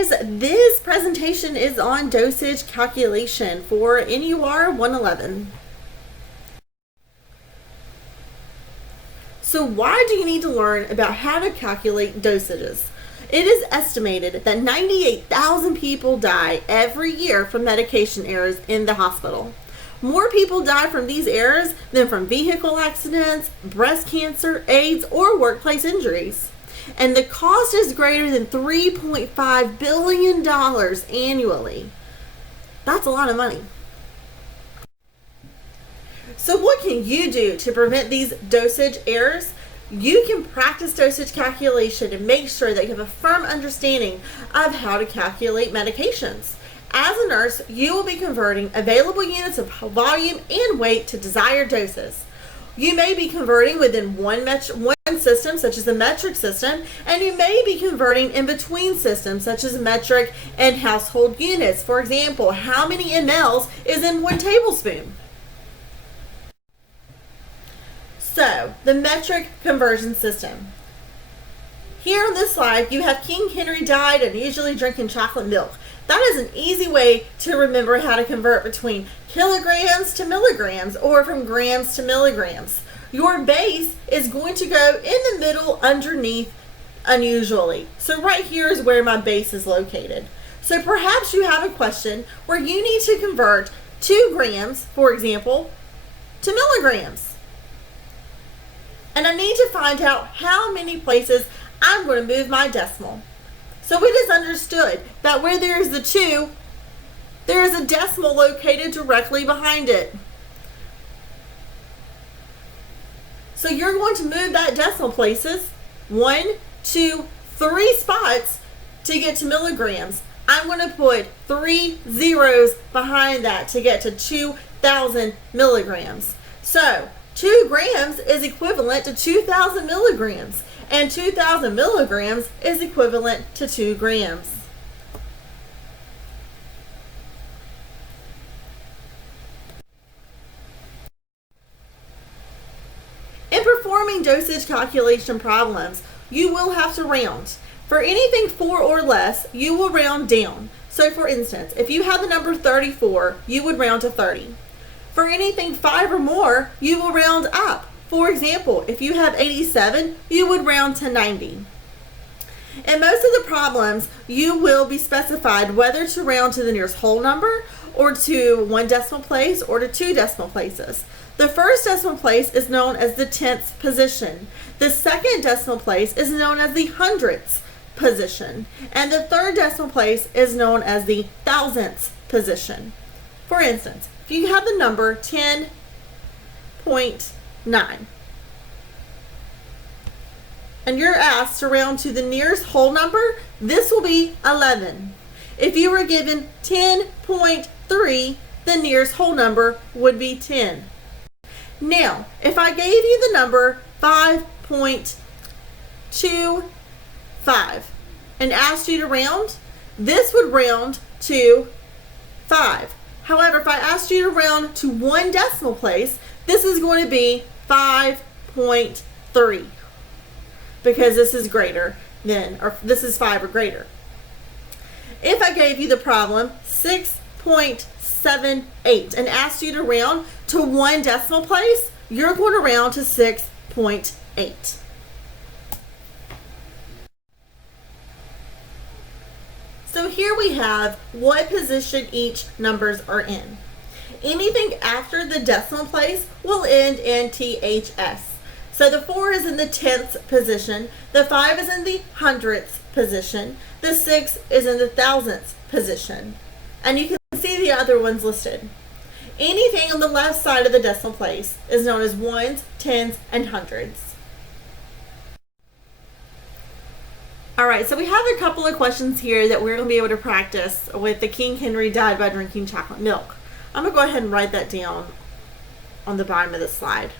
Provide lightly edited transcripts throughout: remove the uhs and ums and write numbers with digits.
guys, this presentation is on dosage calculation for NUR 111. So why do you need to learn about how to calculate dosages? It is estimated that 98,000 people die every year from medication errors in the hospital. More people die from these errors than from vehicle accidents, breast cancer, AIDS, or workplace injuries. And the cost is greater than $3.5 billion annually. That's a lot of money. So what can you do to prevent these dosage errors? You can practice dosage calculation and make sure that you have a firm understanding of how to calculate medications. As a nurse, you will be converting available units of volume and weight to desired doses. You may be converting within one system, such as the metric system, and you may be converting in between systems, such as metric and household units. For example, how many mLs is in 1 tablespoon? So, the metric conversion system. Here on this slide, you have King Henry died unusually drinking chocolate milk. That is an easy way to remember how to convert between kilograms to milligrams or from grams to milligrams. Your base is going to go in the middle underneath unusually. So right here is where my base is located. So perhaps you have a question where you need to convert 2 grams, for example, to milligrams. And I need to find out how many places I'm going to move my decimal. So it is understood that where there is the 2, there is a decimal located directly behind it. So you're going to move that decimal places 1, 2, 3 spots to get to milligrams. I'm going to put 3 zeros behind that to get to 2,000 milligrams. So 2 grams is equivalent to 2,000 milligrams. And 2,000 milligrams is equivalent to 2 grams. In performing dosage calculation problems, you will have to round. For anything 4 or less, you will round down. So for instance, if you had the number 34, you would round to 30. For anything 5 or more, you will round up. For example, if you have 87, you would round to 90. In most of the problems, you will be specified whether to round to the nearest whole number or to 1 decimal place or to 2 decimal places. The first decimal place is known as the 10th position. The second decimal place is known as the 100th position. And the third decimal place is known as the 1000th position. For instance, if you have the number 10.9 and you're asked to round to the nearest whole number, this will be 11. If you were given 10.3, the nearest whole number would be 10. Now, if I gave you the number 5.25 and asked you to round, this would round to 5. However, if I asked you to round to 1 decimal place, this is going to be 5.3 because this is greater than, or this is 5 or greater. If I gave you the problem 6.78 and asked you to round to 1 decimal place, you're going to round to 6.8. So here we have what position each numbers are in. Anything after the decimal place will end in THS. So the 4 is in the 10th position, the 5 is in the 100th position, the 6 is in the 1000th position. And you can see the other ones listed. Anything on the left side of the decimal place is known as ones, tens, and hundreds. Alright, so we have a couple of questions here that we're going to be able to practice with the King Henry died by drinking chocolate milk. I'm going to go ahead and write that down on the bottom of the slide.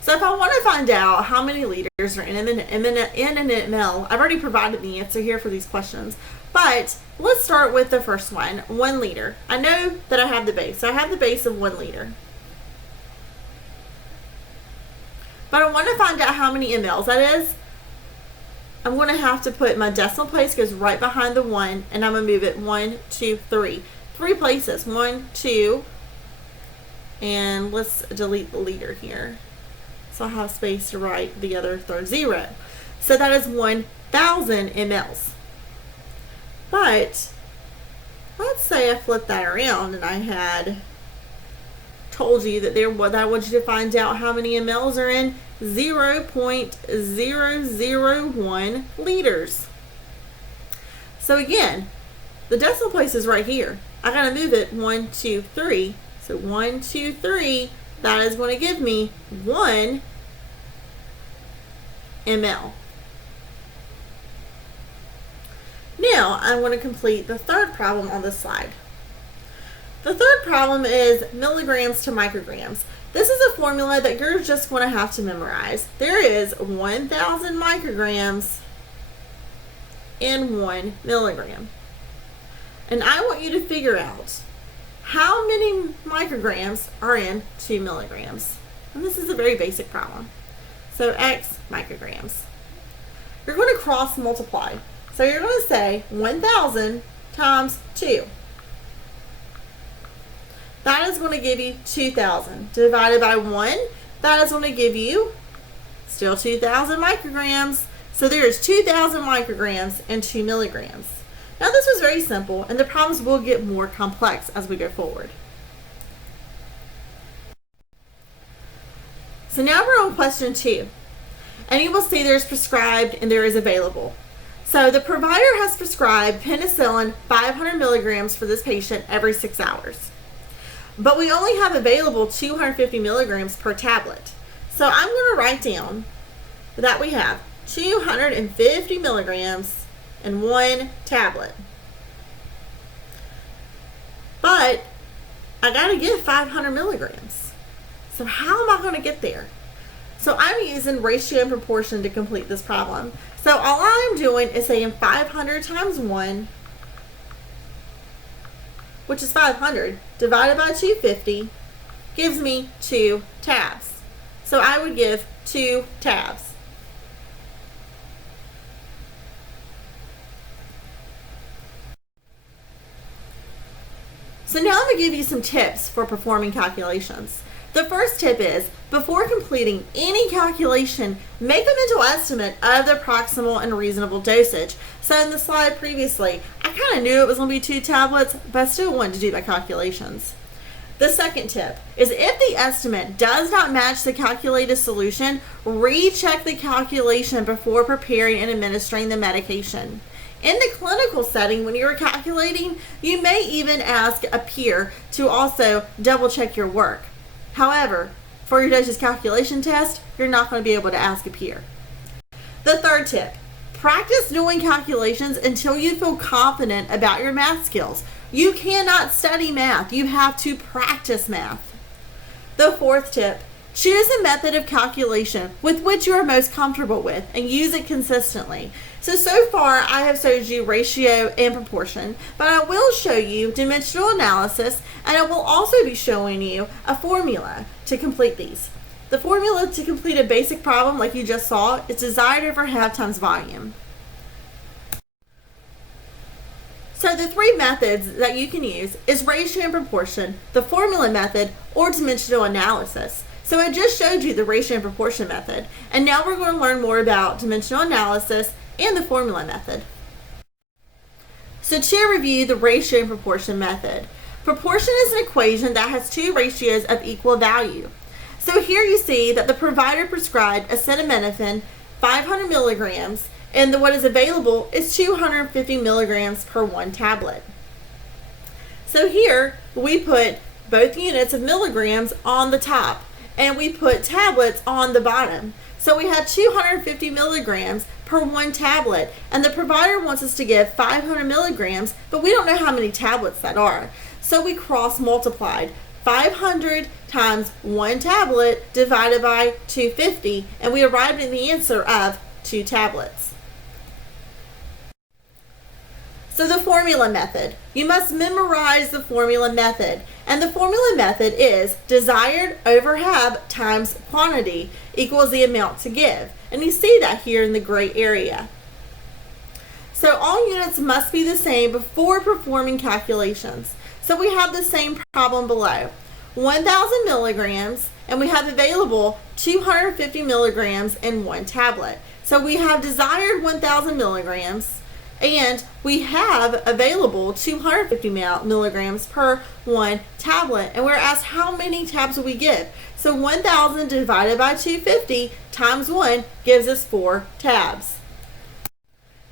So if I want to find out how many liters are in an ml, I've already provided the answer here for these questions. But let's start with the first one, 1 liter. I know that I have the base. So I have the base of 1 liter. but I want to find out how many mLs that is. I'm going to have to put my decimal place goes right behind the 1, and I'm going to move it 1, 2, 3. 3 places. 1, 2, and let's delete the liter here. So I have space to write the other third 0. So that is 1,000 mLs. But let's say I flipped that around and I had told you that I want you to find out how many mLs are in 0.001 liters. So again, the decimal place is right here. I gotta move it 1, 2, 3. So 1, 2, 3, that is going to give me 1 ml. Now I want to complete the third problem on this slide. The third problem is milligrams to micrograms. This is a formula that you're just going to have to memorize. There is 1,000 micrograms in 1 milligram. And I want you to figure out how many micrograms are in 2 milligrams. And this is a very basic problem. So X micrograms. You're going to cross multiply. So you're going to say 1,000 times 2. That is going to give you 2,000. Divided by 1, that is going to give you still 2,000 micrograms. So there is 2,000 micrograms in 2 milligrams. Now this was very simple, and the problems will get more complex as we go forward. So now we're on question 2. And you will see there's prescribed and there is available. So the provider has prescribed penicillin 500 milligrams for this patient every 6 hours. But we only have available 250 milligrams per tablet. So I'm going to write down that we have 250 milligrams in 1 tablet. But I got to get 500 milligrams. So how am I going to get there? So I'm using ratio and proportion to complete this problem. So all I'm doing is saying 500 times 1, which is 500, divided by 250, gives me 2 tabs. So I would give 2 tabs. So now I'm going to give you some tips for performing calculations. The first tip is, before completing any calculation, make a mental estimate of the proximal and reasonable dosage. So in the slide previously, I kind of knew it was going to be 2 tablets, but I still wanted to do my calculations. The second tip is, if the estimate does not match the calculated solution, recheck the calculation before preparing and administering the medication. In the clinical setting, when you're calculating, you may even ask a peer to also double check your work. However, for your dosage calculation test, you're not going to be able to ask a peer. The third tip, practice doing calculations until you feel confident about your math skills. You cannot study math, you have to practice math. The fourth tip, choose a method of calculation with which you are most comfortable with and use it consistently. So far I have showed you ratio and proportion, but I will show you dimensional analysis, and I will also be showing you a formula to complete these. The formula to complete a basic problem like you just saw is desired over half times volume. So the 3 methods that you can use is ratio and proportion, the formula method, or dimensional analysis. So I just showed you the ratio and proportion method, and now we're going to learn more about dimensional analysis and the formula method. So to review the ratio and proportion method, proportion is an equation that has 2 ratios of equal value. So here you see that the provider prescribed acetaminophen 500 milligrams, and what is available is 250 milligrams per 1 tablet. So here we put both units of milligrams on the top, and we put tablets on the bottom. So we have 250 milligrams per 1 tablet, and the provider wants us to give 500 milligrams, but we don't know how many tablets that are. So we cross multiplied 500 times 1 tablet divided by 250, and we arrived at the answer of 2 tablets. So the formula method. You must memorize the formula method. And the formula method is desired over Hab times quantity equals the amount to give. And you see that here in the gray area. So all units must be the same before performing calculations. So we have the same problem below. 1,000 milligrams, and we have available 250 milligrams in one tablet. So we have desired 1,000 milligrams, and we have available 250 milligrams per one tablet. And we're asked how many tabs will we give. So 1,000 divided by 250 times 1 gives us 4 tabs.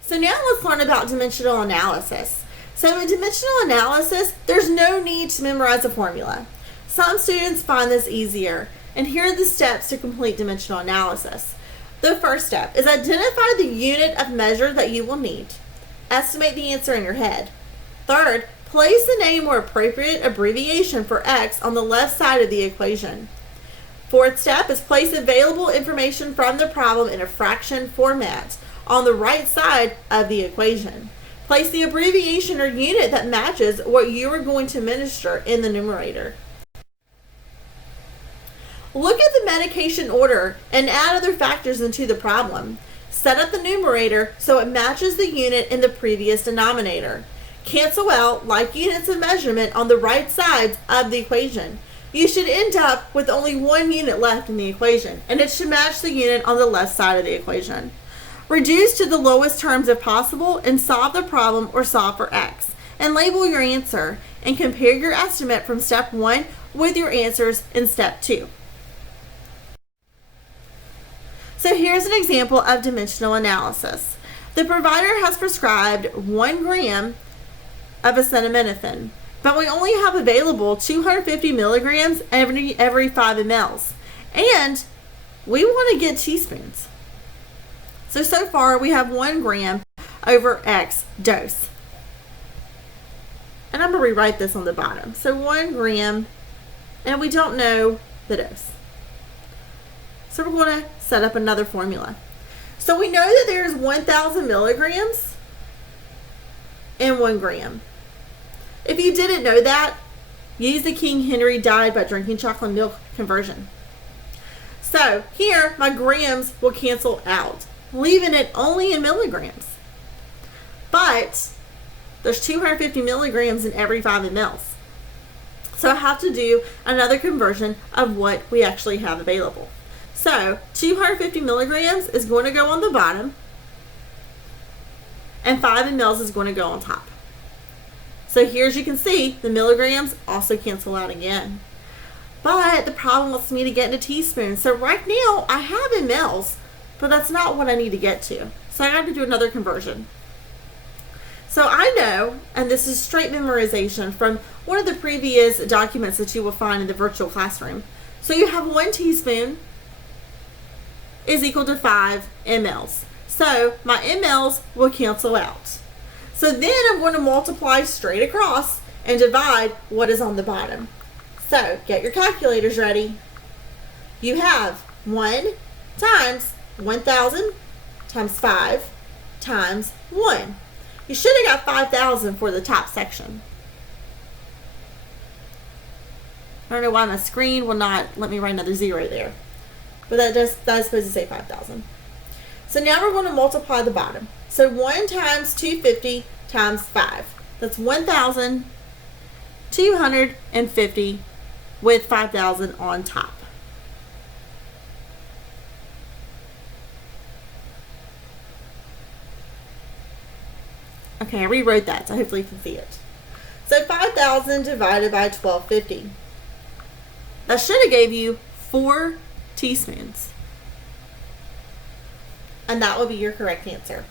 So now let's learn about dimensional analysis. So in dimensional analysis, there's no need to memorize a formula. Some students find this easier, and here are the steps to complete dimensional analysis. The first step is identify the unit of measure that you will need. Estimate the answer in your head. Third, place the name or appropriate abbreviation for X on the left side of the equation. Fourth step is place available information from the problem in a fraction format on the right side of the equation. Place the abbreviation or unit that matches what you are going to administer in the numerator. Look at the medication order and add other factors into the problem. Set up the numerator so it matches the unit in the previous denominator. Cancel out like units of measurement on the right sides of the equation. You should end up with only one unit left in the equation, and it should match the unit on the left side of the equation. Reduce to the lowest terms if possible and solve the problem or solve for X. And label your answer and compare your estimate from step 1 with your answers in step 2. So here's an example of dimensional analysis. The provider has prescribed 1 gram of acetaminophen, but we only have available 250 milligrams every 5 mLs. And we want to get teaspoons. So far we have 1 gram over X dose. And I'm going to rewrite this on the bottom. So 1 gram, and we don't know the dose. So we're going to set up another formula. So we know that there's 1,000 milligrams in 1 gram. If you didn't know that, use the King Henry died by drinking chocolate milk conversion. So here my grams will cancel out, leaving it only in milligrams. But there's 250 milligrams in every 5 mLs. So I have to do another conversion of what we actually have available. So 250 milligrams is going to go on the bottom, and 5 mLs is going to go on top. So here, as you can see, the milligrams also cancel out again. But the problem wants me to get into teaspoons. So right now I have mLs, but that's not what I need to get to. So I got to do another conversion. So I know, and this is straight memorization from one of the previous documents that you will find in the virtual classroom. So you have 1 teaspoon is equal to 5 mLs. So my mLs will cancel out. So then I'm going to multiply straight across and divide what is on the bottom. So get your calculators ready. You have 1 times 1,000 times 5 times 1. You should have got 5,000 for the top section. I don't know why my screen will not let me write another 0 there. But that is supposed to say 5,000. So now we're going to multiply the bottom. So 1 times 250 times 5. That's 1,250 with 5,000 on top. Okay, I rewrote that, so hopefully you can see it. So 5,000 divided by 1,250. That should have gave you 4 teaspoons. And that would be your correct answer.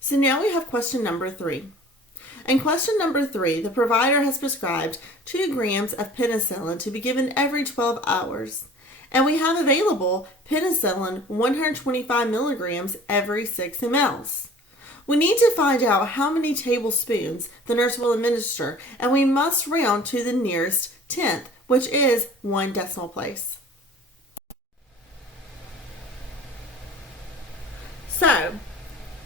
So now we have question number 3. In question number 3, the provider has prescribed 2 grams of penicillin to be given every 12 hours. And we have available penicillin 125 milligrams every 6 mLs. We need to find out how many tablespoons the nurse will administer, and we must round to the nearest tenth, which is 1 decimal place. So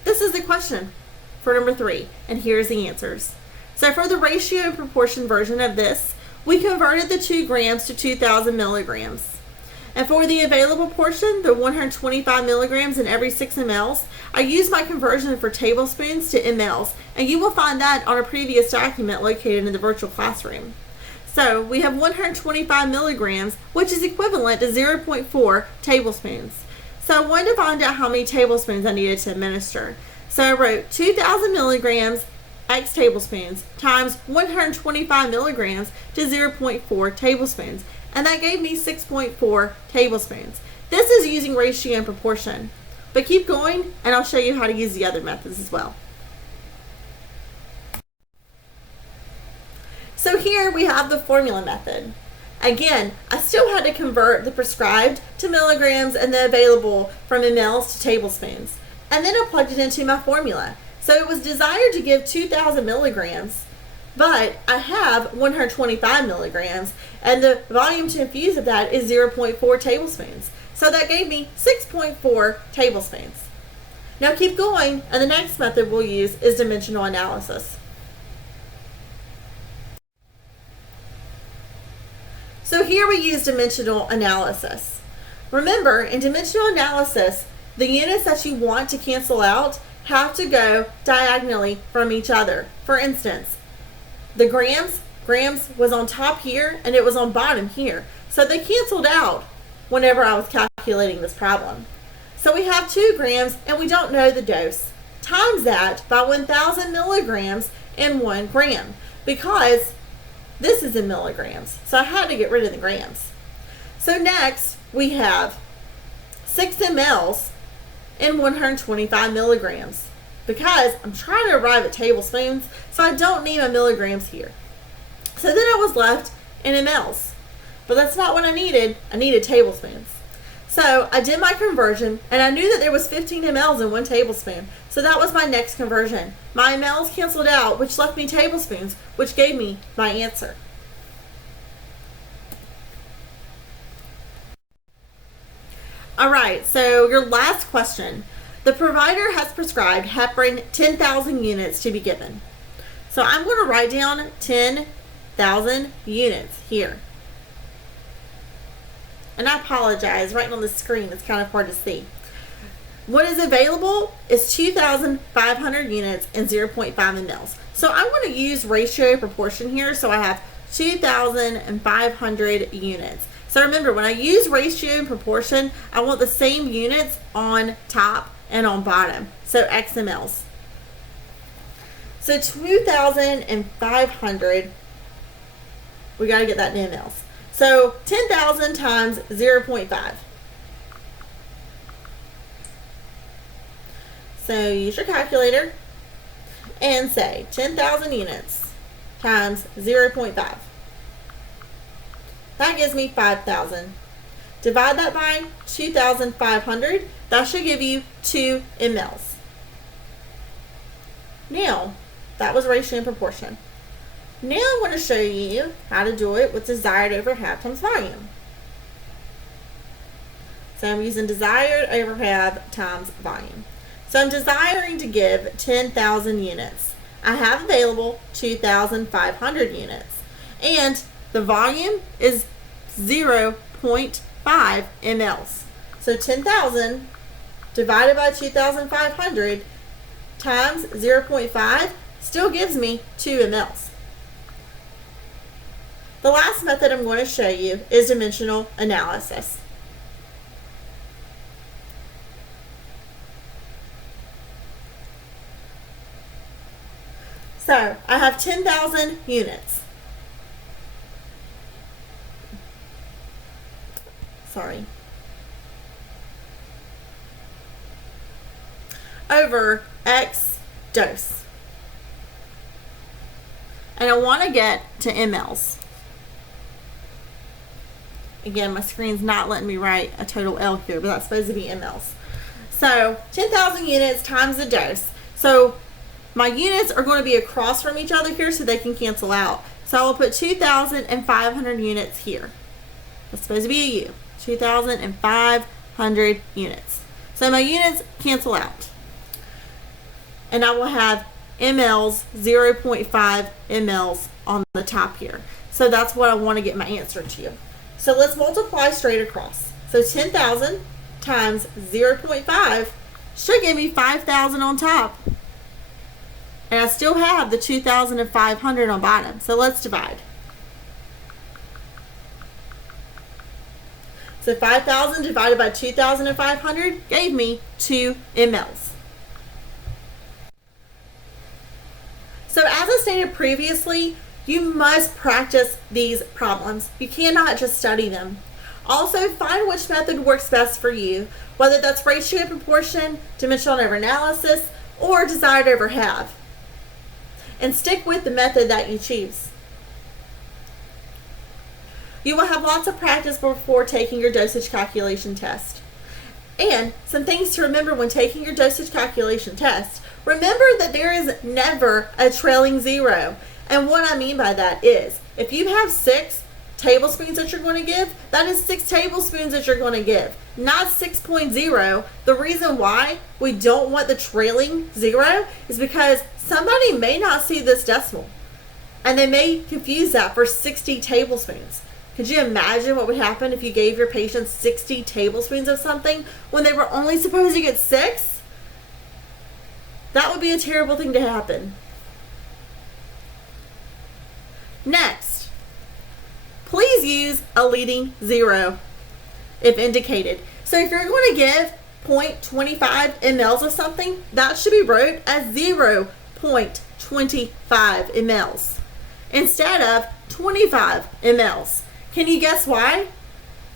this is the question for number 3, and here's the answers. So for the ratio and proportion version of this, we converted the 2 grams to 2,000 milligrams. And for the available portion, the 125 milligrams in every 6 mLs, I used my conversion for tablespoons to mLs, and you will find that on a previous document located in the virtual classroom. So we have 125 milligrams, which is equivalent to 0.4 tablespoons. So I wanted to find out how many tablespoons I needed to administer. So I wrote 2,000 milligrams x tablespoons times 125 milligrams to 0.4 tablespoons. And that gave me 6.4 tablespoons. This is using ratio and proportion. But keep going, and I'll show you how to use the other methods as well. So here we have the formula method. Again, I still had to convert the prescribed to milligrams and the available from mLs to tablespoons. And then I plugged it into my formula. So it was desired to give 2,000 milligrams, but I have 125 milligrams, and the volume to infuse of that is 0.4 tablespoons. So that gave me 6.4 tablespoons. Now keep going, and the next method we'll use is dimensional analysis. So here we use dimensional analysis. Remember, in dimensional analysis, the units that you want to cancel out have to go diagonally from each other. For instance, the grams was on top here and it was on bottom here. So they canceled out whenever I was calculating this problem. So we have 2 grams and we don't know the dose. Times that by 1,000 milligrams in 1 gram, because this is in milligrams. So I had to get rid of the grams. So next we have 6 mLs in 125 milligrams, because I'm trying to arrive at tablespoons, so I don't need my milligrams here. So then I was left in mLs, but that's not what I needed. I needed tablespoons. So I did my conversion, and I knew that there was 15 mLs in 1 tablespoon, so that was my next conversion. My mLs canceled out, which left me tablespoons, which gave me my answer. Alright, so your last question. The provider has prescribed heparin 10,000 units to be given. So I'm going to write down 10,000 units here. And I apologize, writing on the screen it's kind of hard to see. What is available is 2,500 units and 0.5 mLs. So I want to use ratio proportion here, so I have 2,500 units. So remember, when I use ratio and proportion, I want the same units on top and on bottom. So x mLs. So 2,500, we got to get that in mLs. So 10,000 times 0.5. So use your calculator and say 10,000 units times 0.5. That gives me 5,000. Divide that by 2,500. That should give you 2 mLs. Now, that was ratio and proportion. Now I want to show you how to do it with desired over half times volume. So I'm using desired over half times volume. So I'm desiring to give 10,000 units. I have available 2,500 units. And the volume is 0.5 mLs. So 10,000 divided by 2,500 times 0.5 still gives me 2 mLs. The last method I'm going to show you is dimensional analysis. So I have 10,000 units. Sorry. Over X dose. And I want to get to mLs. Again, my screen's not letting me write a total L here, but that's supposed to be mLs. So 10,000 units times the dose. So my units are going to be across from each other here so they can cancel out. So I will put 2,500 units here. That's supposed to be a U. 2,500 units. So So my units cancel out. And I will have mLs, 0.5 mLs on the top here. So that's what I want to get my answer to. So let's multiply straight across. So 10,000 times 0.5 should give me 5,000 on top. And I still have the 2,500 on bottom. So let's divide. So 5,000 divided by 2,500 gave me 2 mLs. So as I stated previously, you must practice these problems. You cannot just study them. Also, find which method works best for you, whether that's ratio and proportion, dimensional over analysis, or desired over have. And stick with the method that you choose. You will have lots of practice before taking your dosage calculation test. And some things to remember when taking your dosage calculation test. Remember that there is never a trailing zero. And what I mean by that is, if you have 6 tablespoons that you're going to give, that is 6 tablespoons that you're going to give, not 6.0. The reason why we don't want the trailing zero is because somebody may not see this decimal, and they may confuse that for 60 tablespoons. Could you imagine what would happen if you gave your patients 60 tablespoons of something when they were only supposed to get 6? That would be a terrible thing to happen. Next, please use a leading zero if indicated. So if you're going to give 0.25 mLs of something, that should be wrote as 0.25 mLs instead of 25 mLs. Can you guess why?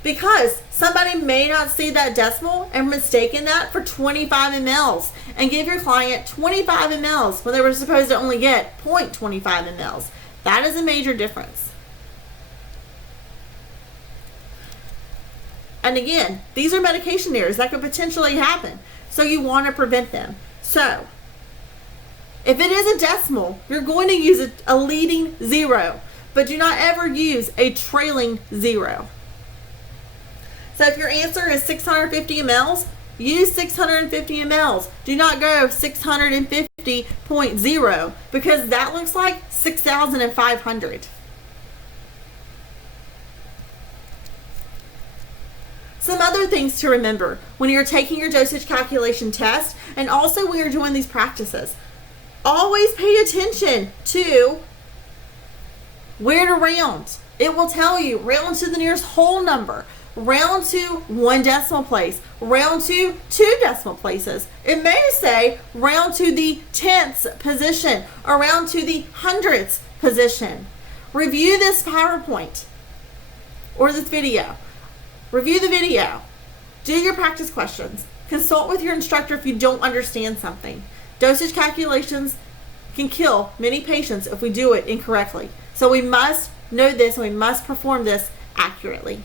Because somebody may not see that decimal and mistaken that for 25 mLs and give your client 25 mLs when they were supposed to only get 0.25 mLs. That is a major difference. And again, these are medication errors that could potentially happen, so you want to prevent them. So, if it is a decimal, you're going to use a leading zero, but do not ever use a trailing zero. So if your answer is 650 mLs, use 650 mLs. Do not go 650.0 because that looks like 6,500. Some other things to remember when you're taking your dosage calculation test and also when you're doing these practices. Always pay attention to where to round. It will tell you round to the nearest whole number, round to 1 decimal place, round to 2 decimal places. It may say round to the 10th position or round to the 100th position. Review this PowerPoint or this video. Review the video. Do your practice questions. Consult with your instructor if you don't understand something. Dosage calculations can kill many patients if we do it incorrectly. So we must know this and we must perform this accurately.